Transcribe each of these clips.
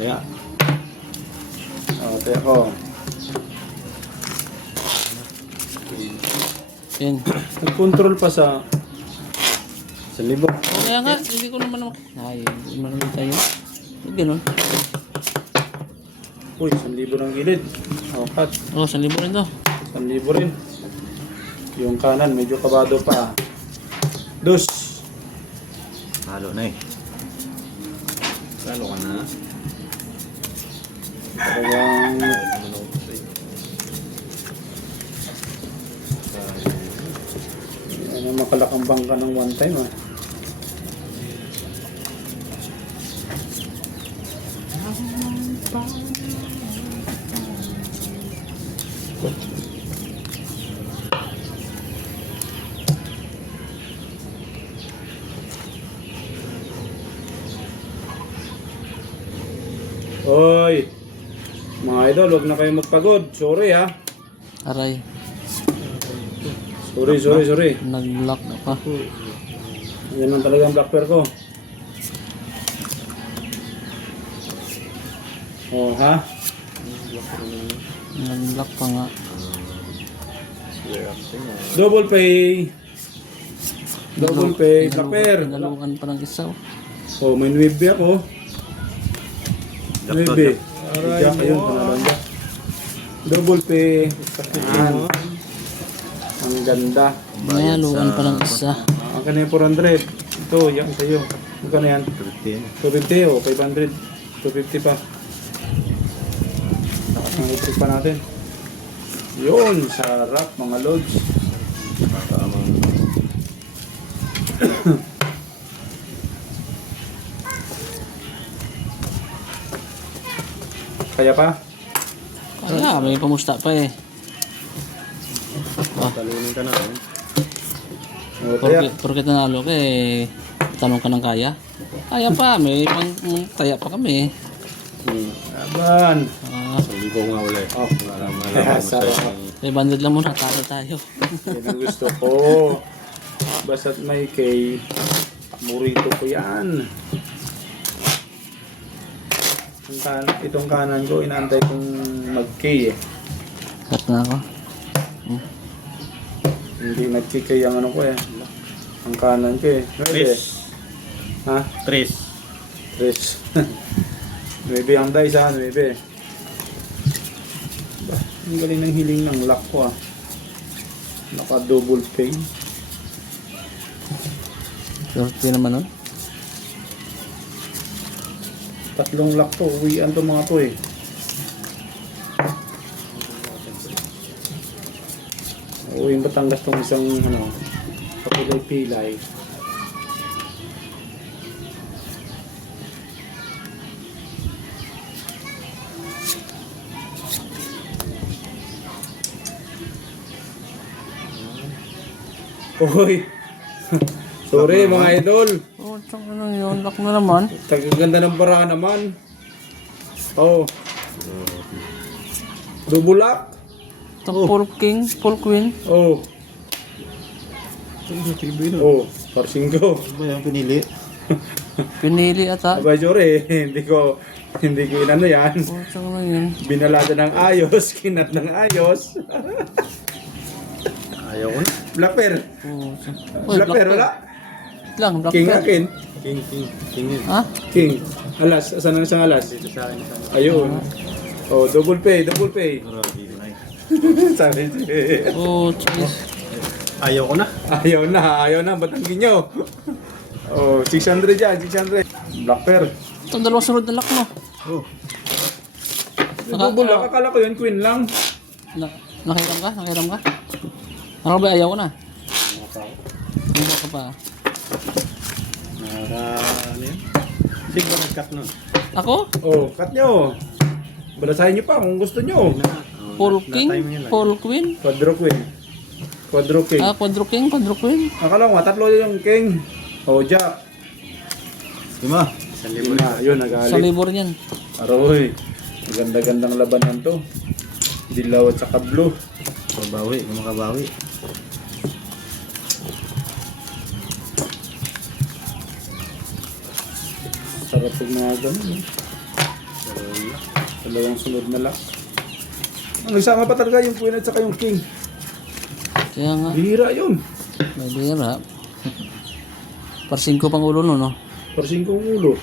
Kaya. Tayo ko. Yan. Nag-control pa sa 1,000. Kaya nga, hindi ko naman ay, hindi naman tayo. Ganun. Uy, 1,000 ng gilid. Cut. Oh, 1,000 rin to. 1,000 rin. Yung kanan, medyo kabado pa. Dos. Halo na eh. Halo ka na. Talagang makalakang bangka ng one time ah. Hoy, mga idol, huwag na kayo magpagod. Sorry ha. Aray, Sorry. nag-lock na pa. Yan ang talagang black pair ko. Oh, ha? Nag-lock pa nga. Double pay. Double pay. Black pair. Pinalukan pa ng isa. Oh, may 9 ako. 9. Jack, ayun, panalang jack. Double pay. Yan. Ang ganda. Pinalukan pa ng isa. Ang kanina 400. Ito, yan sa'yo. Ang kanina yan. 250 o 500. 250 pa. Ang electric pa natin. Yun, sarap mga lods. Kaya pa? Kaya, may pamusta pa eh. Talunin ka na. O, kaya. Porket nanalo ka eh, tanong ka ng kaya. Kaya pa, may pang taya pa kami. Laban. Libo nga wala eh. Oh, Malaman mo sarap. sa May banded lang muna, talo tayo. Yan ang gusto ko. Basta't may kay Murito ko yan. Itong kanan ko, inaantay kong mag-K eh. Cut na ako. Hindi nag-K ang ano ko eh. Ang kanan ko eh. Tris. Ha? Tris. 3. 9 ang dice ha, 9. Ang galing ng hiling ng lock ko ah. Naka double pay. Sorte naman nun. 3 lock to, uwian to mga to eh. Uwiin Batangas tong isang ano, kapilay-pilay. Uy! Sorry mga idol! Oh, tsaka ano yun, lock na naman. Tagaganda ng bara naman. Oh. Double lock. Ito, full king, full queen. Oh. Oh, Parsinggo. Ano ba yung pinili? Pinili ata. Abay, sorry. Hindi ko inano yan. Oh, tsaka ano yun. Binalada ng ayos, kinat ng ayos. Ayaw ko na. Black pair. Oh, Black pair, wala. Lang, black King pair. akin. King yun. Ha? King. Alas, asan ang isang alas? Dito sa akin. Ayun. Oh, double pay. Grabe na Sabi siya. Oh, jeez. Ayaw ko na. Ayaw na. Batangin nyo. Oh, 600 yan, 600. Black pair. Ito, dalawang sunod na lock mo. Oh. Double lock, akala ko yun, queen lang. Nakiram ka? Ano ba, ayaw ko na. Hindi ka pa. Ano yun? Sige ba nag-cut nun? Ako? Oh, cut nyo. Balasahin nyo pa kung gusto nyo. Full king, full queen. Quadro queen. Quadro king. Ah, quadro king, quadro queen. Akala ko nga, 3 yung king. Oh, jack. Lima. Yun na, yun, Sa nagalit. libor niyan. Aroy, maganda-gandang labanan to. Dilaw at saka blue. Mabawi, makabawi. Sarap pag mga ganun. Dalawang sunod na lock. Ang nagsama pa talaga yung queen at saka yung king. Kaya nga. Bihira yun. May bira. Parsingko pang ulo no, no? Parsing kong ulo.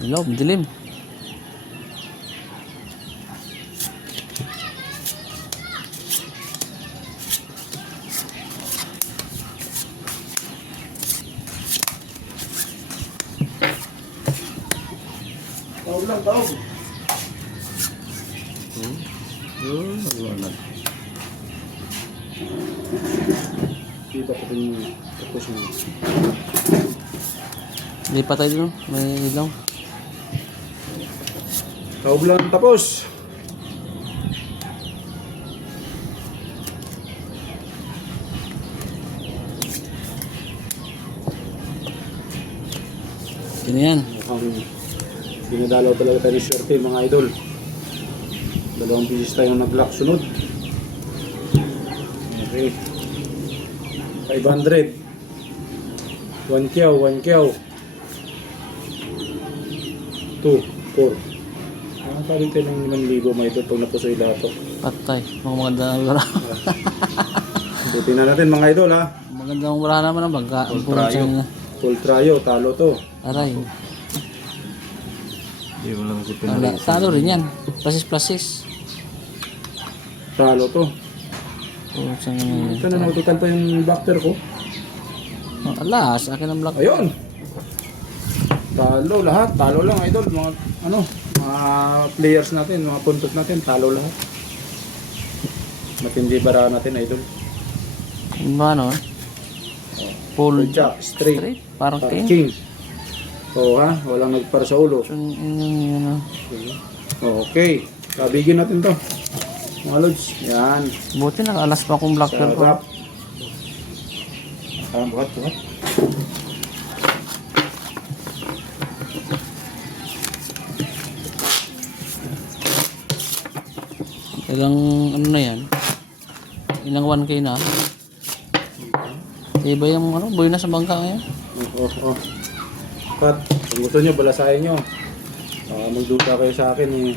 Hello, dilim. Tawag lang, tawag. Yun, wala. Diba pa rin yung tapos mo. Hindi pa tayo dun. May ilaw. Tawag lang, tapos. Yun na yan. Mukhang dinadalaw talaga tayo ni swerte mga idol. Dalawang bisis tayong nag-lock sunod. Okay. 500. 1 kyaw, 1 kyaw. 2, 4. Palit tayo ng 5,000 mga idol pag napusoy lahat to. Patay. Mga maganda ang wala. Buti na natin mga idol ha. Magandang wala naman ang bangka. Ang Ultrayo. pulang sa Full tryo, talo to. aray. Hindi mo lang ko Wala. Talo rin yan. Plasis. Talo to. Pulang sa Ito na nautukan pa yung backer ko. ala, sa akin ang black. Ayun. Talo lahat, talo lang idol, mga mga players natin, mga puntot natin, talo lahat. Matindi bara natin idol. Ano ba no? Full Jack, straight, Parang king. king. Oo ha, walang nagpar sa ulo. Yun. Okay, kabigin natin to. Mga lods, yan. Buti nakaalas pa akong black pearl ko. Sarap. Buhat. Ilang ano na yan? Ilang 1K na? Iba yung boy na sa bangka ngayon. Oh. Pat, kung gusto nyo, balasahin nyo. Magduda kayo sa akin eh.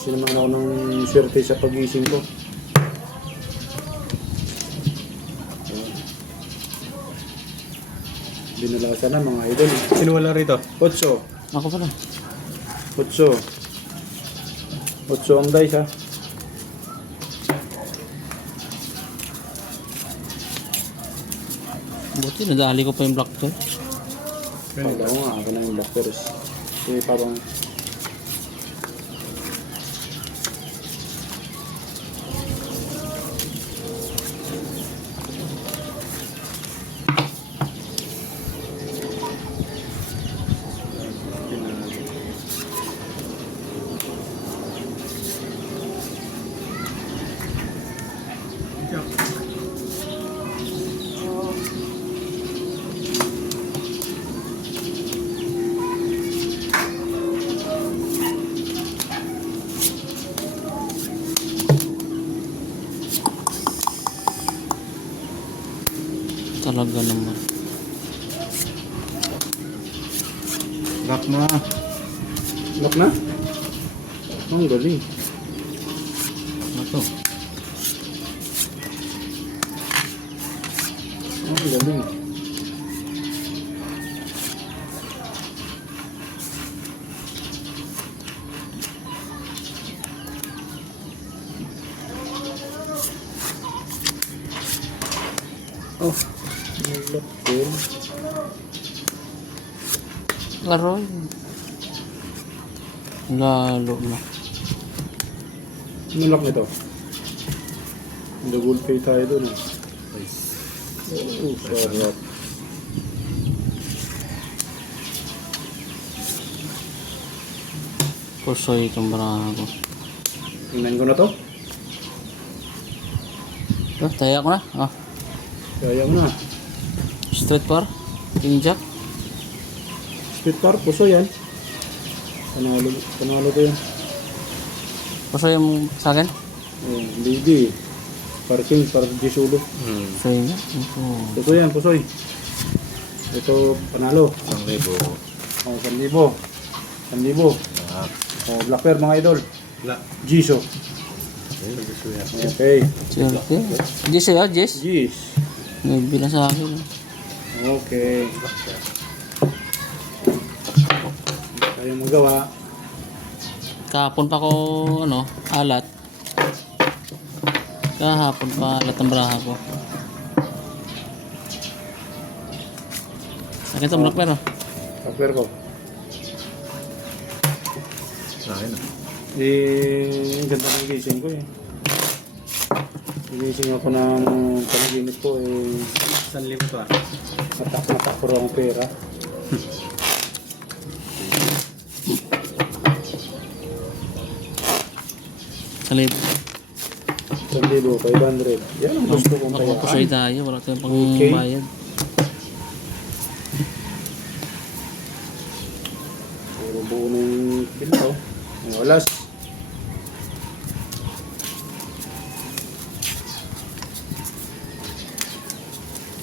Sinaman ako ng swerte sa pag-ising ko. Binalasan na mga idol. Sino wala rito? 8. Ako pala. 8 ang dice ha. Buti nadali ko pa yung black pearl. Kala ko nga, ako lang yung black pearls. Kasi parang Talaga naman. Lock mo na. lock na? Ang galing. Ano to? Ang galing. Oh, may lock din. Laro yun. Lalo na. Ano lock nito? Double pay tayo dun eh. Oh, sarap. Pusoy itong baraha ko. Tingnan ko na to. Taya ko na. Kaya mo na. Straight par. King jack. Split par, puso yan. Panalo to yun. Pusoy yung sa akin. Oh, lady. Para change, para Jisulo. Sa'yo na. Ito. Ito yan, pusoy. Ito, panalo. 1,000. O, 1,000. 1,000. O, Black Bear, mga idol. Wala. Jiso. Ayun, gusto yan. Okay. Swerte. Jess sa'yo, Jess? Jis. May bilang sa akin. Okay. Tayo magawa. Kahapon pa ko, ano, alat. Kahapon pa alat ang braha ko. Nakita mo, Black Bear, oh. Black Bear ko. Sa akin. Ang ganda ng gising ko eh. Gising ako ng panaginip ko eh. 1,000 to ah. Matak ko ang pera. Sa libo. 1,500. Yan ang gusto kong Makapusay kayaan. tayo, wala tayong pang Okay. bayad. Puro buo ng bilaw. Ang olas.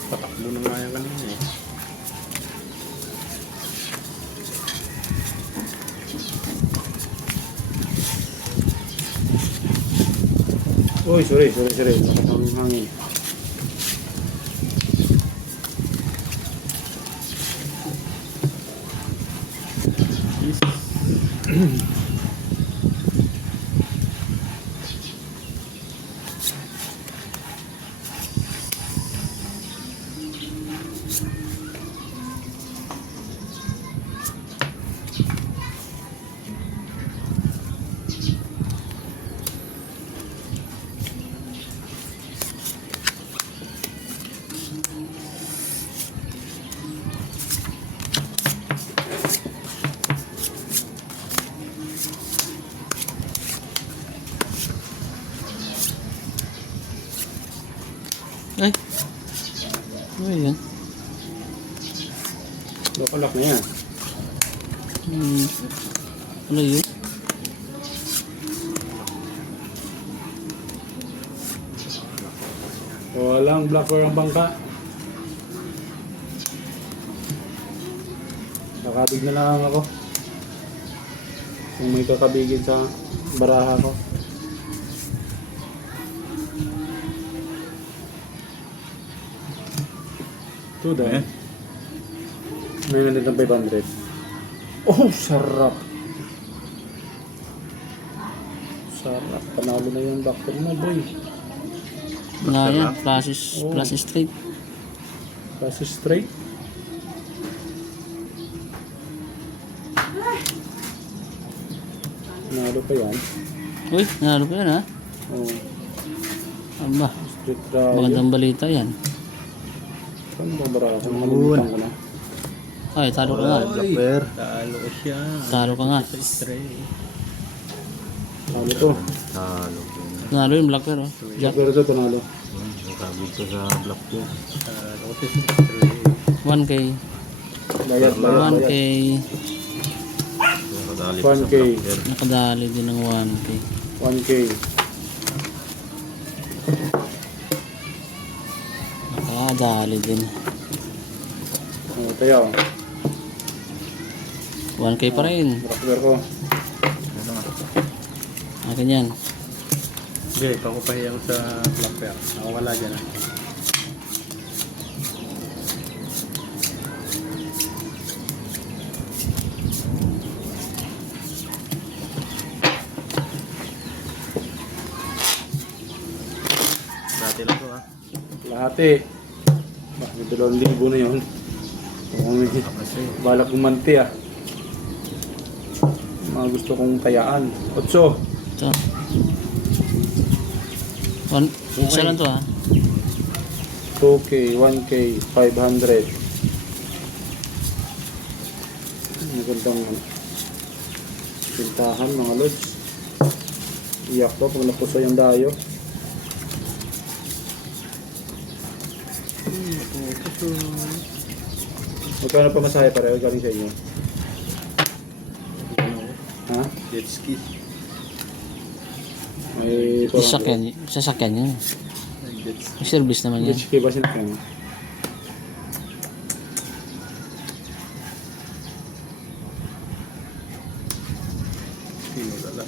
Patakbo na nga yan kanina eh. Uy, sorry. Nakatang ang hangin. Ay. Ano yun? Lokalak na yan. Ano yun? Walang Black Bear ang bangka. Nakabig na lang ako. Kung may kakabigin sa baraha ko. Ito dahil. May ganit ng 500. Oh, sarap. Sarap. Panalo na yung Black Bear mo, boy. Nga yan, flashes straight. Kasi straight. Nalo pa yan. Uy, nanalo pa yan, ha? Oh, Aba, straight draw. magandang balita yan. Saan ba baraha ko? Nakalimutan ko na. Ay, talo ka nga. Black Bear. Talo ko siya. Talo ka nga. Stray. Talo to. Talo. Nanalo yung Black Bear, oh. Jack, Pero to, tanalo. Nakabig ko sa Black Bear. Talo ko siya. 1K. Bayad, bayad, 1K. bayad. Nakadali pa sa 1K. Black Bear. Nakadali din ng 1K. 1K. Nakadali din. Oh, kaya, 1K pa rin. Black Bear ko. Ano nga? Akin yan. Okay, pakupahiya ko sa Black Bear. Nakawala dyan ah. Dati lang to ah. Lahat eh. Bah, may 2,000 na yun. Oh, may balak gumanti ah. Mga gusto kong tayaan. 8. Ito. Isa lang to, ha? 2K, 1K, 500. Magandang pintahan mga lods. Iyak to pag napusay ang dayo. Magkano pa masahe pareho galing sa inyo? Ha? Jet ski. May Sasakyan yun. Gets. May service naman yan. HK ba sinakin? Pinulala.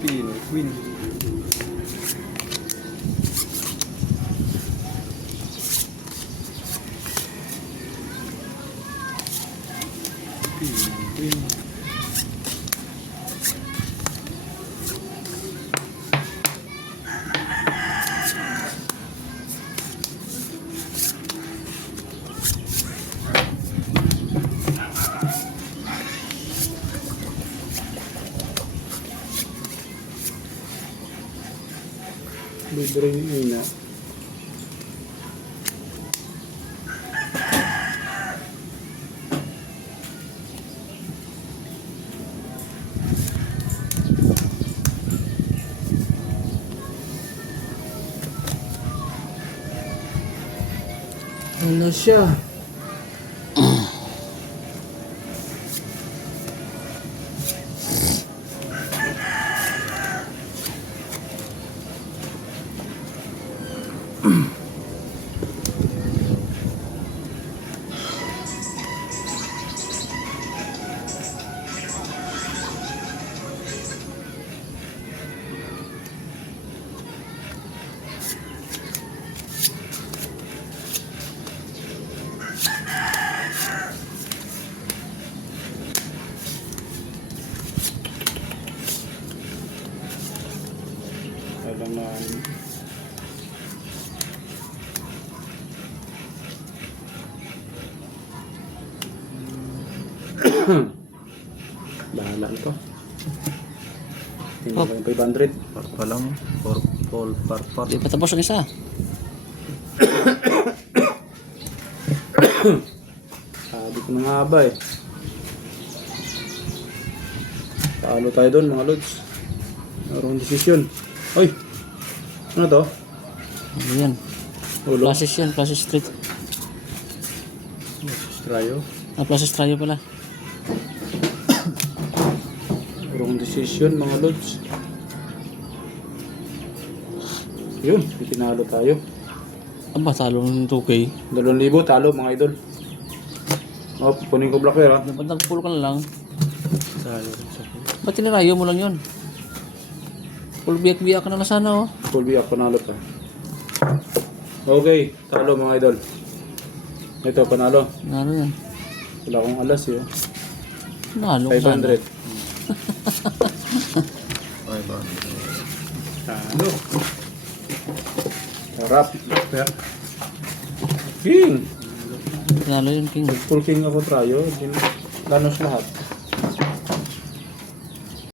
Pino, Queen. Pino, Queen. Libre ni Ina. Ano siya? Kailangan bahala ito. Tingnan ko yung 500. Parpa lang. Parpa. Di pa tapos ang isa. Sabi ko na nga ba eh. Paano tayo doon mga lods? Mayroong desisyon. Oy! Ano to? Ano yan? Ulo? Plasis yan, Plasis Street. Strayo. Plasis Trayo pala. Mayroong desisyon mga lods. Yun, itinalo tayo. Aba, talo ng 2K. 2,000 talo mga idol. Oh, kunin ko blocker ha. Dapat nagpulo ka na lang. Strayo rin sa akin. Ba't tinirayo mo lang yun? Full biyak-biyak ka na sana oh. Full biyak, panalo pa. Okay, talo mga idol. Ito, panalo. Ano yan? Wala akong alas eh. Nalo ka sana. 500. Ay ba? Talo. Sarap. Laper. King! Nalo yun, King. Full king ako trayo. Lanos lahat.